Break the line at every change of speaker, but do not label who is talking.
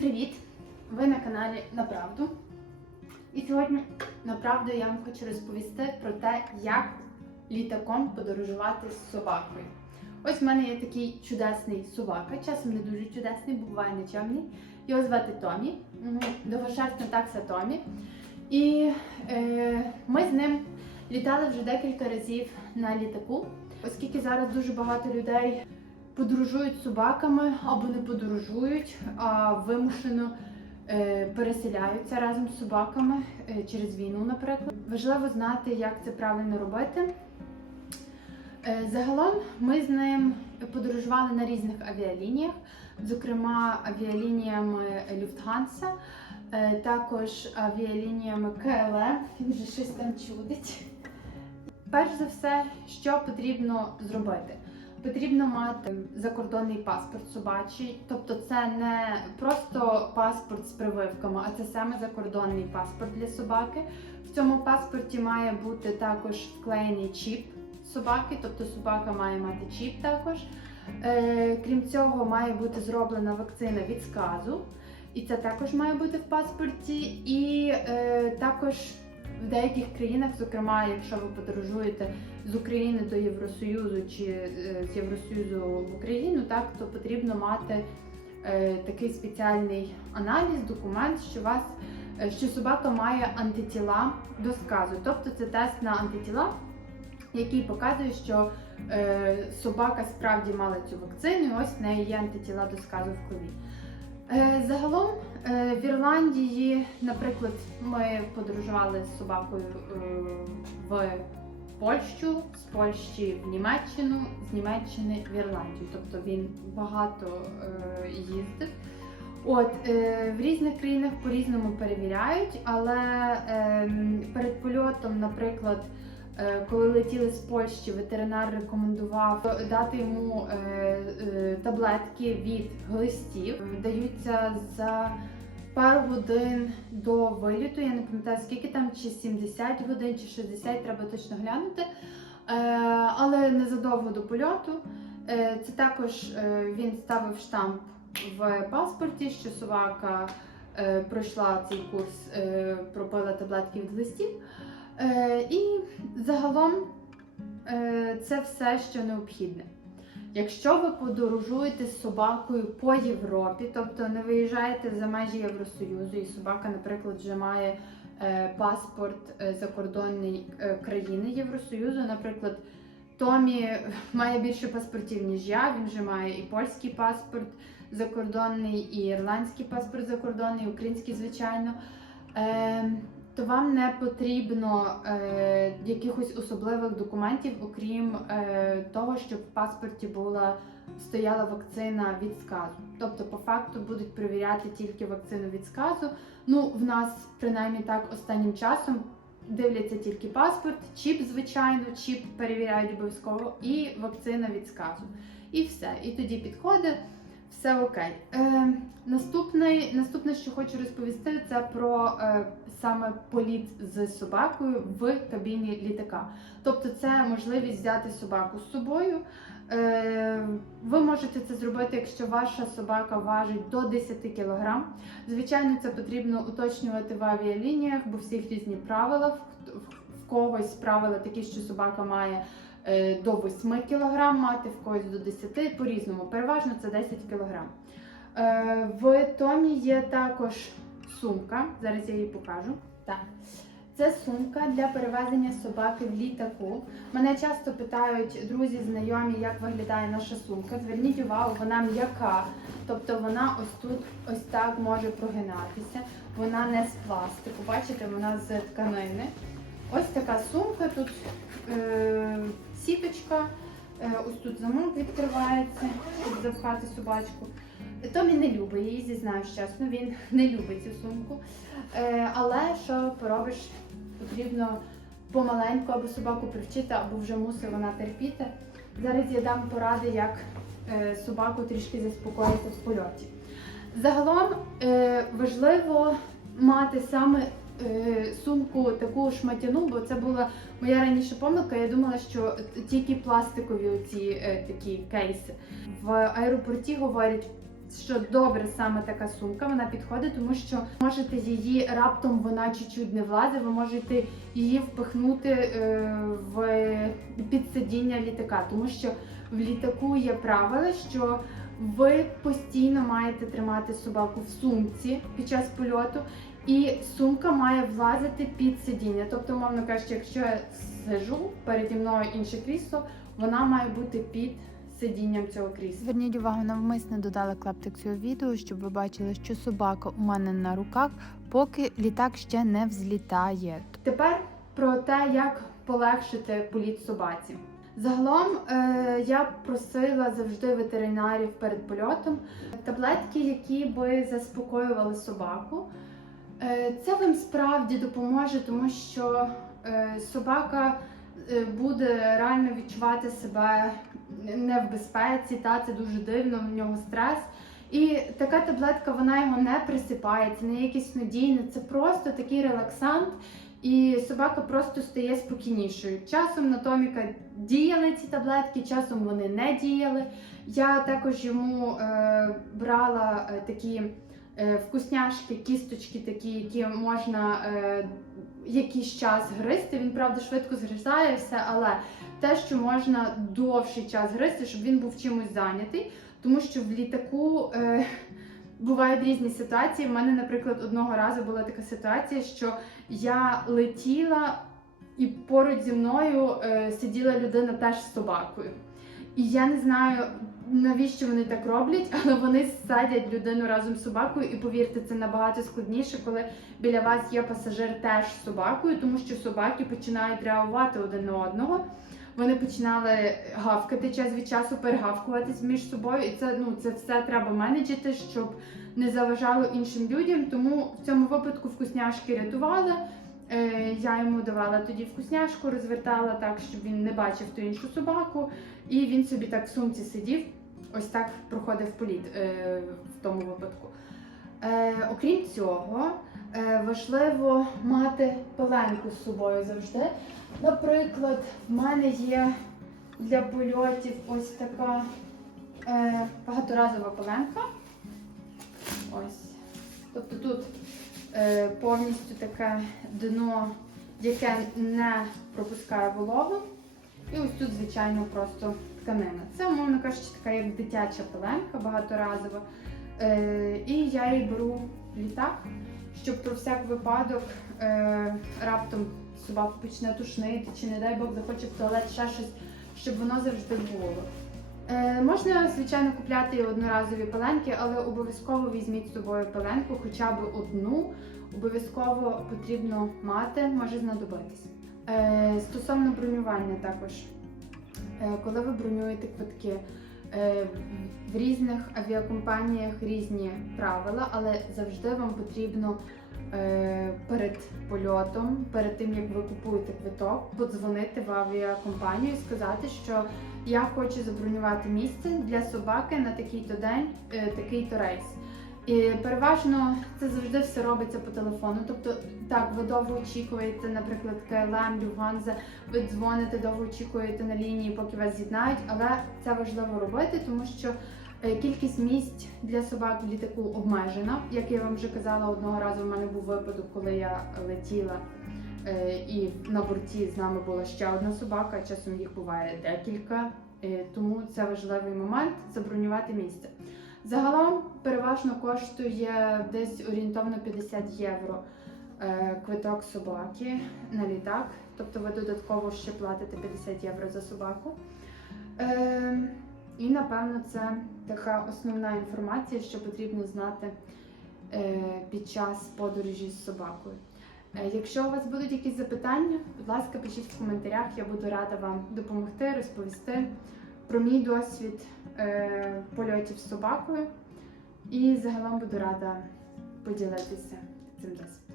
привіт! Ви на каналі Направду. І сьогодні направду я вам хочу розповісти про те, як літаком подорожувати з собакою. Ось в мене є такий чудесний собака, часом не дуже чудесний, буває нечемний. Його звати Томі, довгошерстна такса Томі. І е, ми з ним літали вже декілька разів на літаку, оскільки зараз дуже багато людей подорожують з собаками або не подорожують, а вимушено е, переселяються разом з собаками е, через війну, наприклад. Важливо знати, як це правильно робити. Е, Загалом ми з ним подорожували на різних авіалініях, зокрема авіалініями Люфтганса, також авіалініями КЛМ. Він вже щось там чудить. Перш за все, що потрібно зробити? Потрібно мати закордонний паспорт собачий, тобто це не просто паспорт з прививками, а це саме закордонний паспорт для собаки. В цьому паспорті має бути також вклеєний чіп собаки, тобто собака має мати чіп також. Е, крім цього, має бути зроблена вакцина від сказу, і це також має бути в паспорті. І е, також в деяких країнах, зокрема, якщо ви подорожуєте з України до Євросоюзу чи е, з Євросоюзу в Україну, так то потрібно мати е, такий спеціальний аналіз, документ, що вас е, що собака має антитіла до сказу. Тобто це тест на антитіла, який показує, що собака справді мала цю вакцину, і ось в неї є антитіла до сказу в крові. Загалом в Ірландії, наприклад, ми подорожували з собакою в Польщу, з Польщі в Німеччину, з Німеччини в Ірландію. Тобто він багато е, їздив. От е, в різних країнах по-різному перевіряють, але е, перед польотом, наприклад, е, коли летіли з Польщі, ветеринар рекомендував дати йому е, е, таблетки від глистів. Даються за пару годин до виліту. Я не пам'ятаю скільки там, чи 70 годин, чи 60, треба точно глянути. Е, але незадовго до польоту. Е, це також е, він ставив штамп в паспорті, що собака пройшла цей курс, пропила таблетки від глистів. Е, і загалом це все, що необхідне. Якщо ви подорожуєте з собакою по Європі, тобто не виїжджаєте за межі Євросоюзу, і собака, наприклад, вже має е, паспорт е, закордонної е, країни Євросоюзу, наприклад, Томі має більше паспортів, ніж я. Він вже має і польський паспорт закордонний, і ірландський паспорт закордонний, і український, звичайно. То вам не потрібно е, якихось особливих документів, окрім е, того, щоб в паспорті була стояла вакцина від сказу. Тобто, по факту будуть перевіряти тільки вакцину від сказу. Ну, в нас принаймні так останнім часом дивляться тільки паспорт, чіп, звичайно, чіп перевіряють обов'язково, і вакцина від сказу. І все. І тоді підходить. Все окей. Е, наступний, наступне, що хочу розповісти, це про е, саме політ з собакою в кабіні літака. Тобто, це можливість взяти собаку з собою. Е, ви можете це зробити, якщо ваша собака важить до 10 кг. Звичайно, це потрібно уточнювати в авіалініях, бо всіх різні правила. В, когось правила такі, що собака має до 8 кг мати, в когось до 10 по-різному. Переважно це 10 кг. Е, В Томі є також сумка. Зараз я її покажу. Так. Це сумка для перевезення собаки в літаку. Мене часто питають друзі, знайомі, як виглядає наша сумка. Зверніть увагу, вона м'яка, тобто вона ось тут ось так може прогинатися. Вона не з пластику. Бачите, вона з тканини. Ось така сумка, тут е, сіточка, е, ось тут замок відкривається, щоб запхати собачку. Томі не любить її, зізнаюсь чесно, він не любить цю сумку. Е, але що поробиш, потрібно помаленьку або собаку привчити, або вже мусить вона терпіти. Зараз я дам поради, як е, собаку трішки заспокоїти в польоті. Загалом важливо мати саме сумку таку шматяну, бо це була моя раніше помилка. Я думала, що тільки пластикові оці е, такі кейси. В аеропорті говорять, що добре саме така сумка, вона підходить, тому що можете її раптом вона чуть-чуть не влазить, ви можете її впихнути е, в під сидіння літака, тому що в літаку є правило, що ви постійно маєте тримати собаку в сумці під час польоту, і сумка має влазити під сидіння. Тобто, умовно кажучи, якщо я сижу переді мною інше крісло, вона має бути під сидінням цього крісла.
Зверніть увагу, навмисно додала клаптик цього відео, щоб ви бачили, що собака у мене на руках, поки літак ще не взлітає.
Тепер про те, як полегшити політ собаці. Загалом е, я просила завжди ветеринарів перед польотом таблетки, які би заспокоювали собаку. Е, це вам справді допоможе, тому що е, собака е, буде реально відчувати себе не в безпеці, та це дуже дивно, в нього стрес. І така таблетка вона його не присипає, це не якийсь надійне, це просто такий релаксант, і собака просто стає спокійнішою. Часом на Томіка діяли ці таблетки, часом вони не діяли. Я також йому е, брала е, такі вкусняшки, кісточки, такі, які можна е, якийсь час гризти. Він правда швидко згризає все, але те, що можна довший час гризти, щоб він був чимось зайнятий, тому що в літаку. Е, Бувають різні ситуації. У мене, наприклад, одного разу була така ситуація, що я летіла, і поруч зі мною е, сиділа людина теж з собакою. І я не знаю, навіщо вони так роблять, але вони садять людину разом з собакою, і повірте, це набагато складніше, коли біля вас є пасажир теж з собакою, тому що собаки починають реагувати один на одного. Вони починали гавкати час від часу, перегавкуватись між собою, і це ну це все треба менеджити, щоб не заважало іншим людям. Тому в цьому випадку вкусняшки рятували. Е, я йому давала тоді вкусняшку, розвертала так, щоб він не бачив ту іншу собаку, і він собі так в сумці сидів. Ось так проходив політ е, в тому випадку. Е, окрім цього, важливо мати пеленку з собою завжди. Наприклад, в мене є для польотів ось така багаторазова пеленка. Ось. Е, повністю таке дно, яке не пропускає вологу. І ось тут, звичайно, просто тканина. Це, умовно кажучи, така як дитяча пеленка багаторазова. Е, і я її беру в літак, щоб про всяк випадок е, раптом собаку почне тушнити, чи, не дай Бог, захоче в туалет ще щось, щоб воно завжди було. Е, можна, звичайно, купляти одноразові пеленки, але обов'язково візьміть з собою пеленку, хоча б одну. Обов'язково потрібно мати, може знадобитись. Е, стосовно бронювання також. Е, коли ви бронюєте квитки, е, в різних авіакомпаніях різні правила, але завжди вам потрібно перед польотом, перед тим як ви купуєте квиток, подзвонити в авіакомпанію і сказати, що я хочу забронювати місце для собаки на такий-то день, е, такий-то рейс. І переважно це завжди все робиться по телефону. Тобто, так, ви довго очікуєте, наприклад, КЛМ, Люфганза, ви дзвоните, довго очікуєте на лінії, поки вас з'єднають, але це важливо робити, тому що е, кількість місць для собак в літаку обмежена. Як я вам вже казала, одного разу в мене був випадок, коли я летіла. е, І на борті з нами була ще одна собака, часом їх буває декілька, Е, тому це важливий момент забронювати місце. Загалом переважно коштує десь орієнтовно 50 євро е, квиток собаки на літак. Тобто ви додатково ще платите 50 євро за собаку. І напевно це така основна інформація, що потрібно знати е, під час подорожі з собакою. Е, Якщо у вас будуть якісь запитання, будь ласка, пишіть в коментарях, я буду рада вам допомогти, розповісти про мій досвід е, польотів з собакою. І загалом буду рада поділитися цим досвідом.